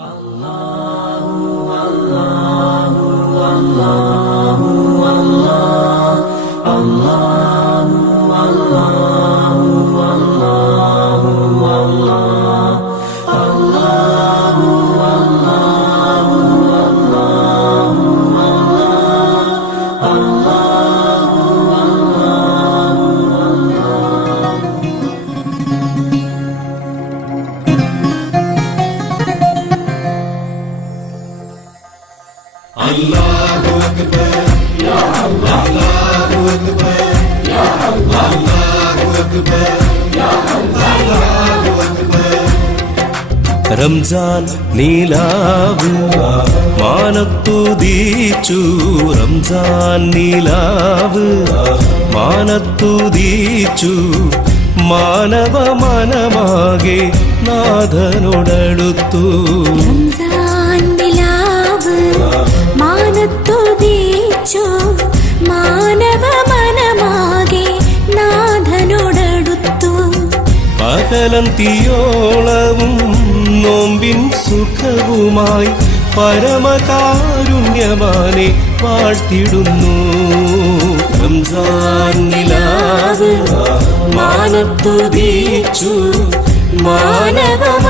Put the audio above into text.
Allah Ramzan നീലാവ് മാനത്തുദീച്ചു Ramzan നീലാവ് മാനത്തു ദീച്ചു. മാനവ മനമാകെ നാഥനോടടുത്തു. റംസാൻ നിലാവ് പകലം തീയോളവും നോമ്പിൻ സുഖവുമായി പരമകാരുണ്യമാനെ വാഴ്ത്തിടുന്നു. മാനത്തു മാനവ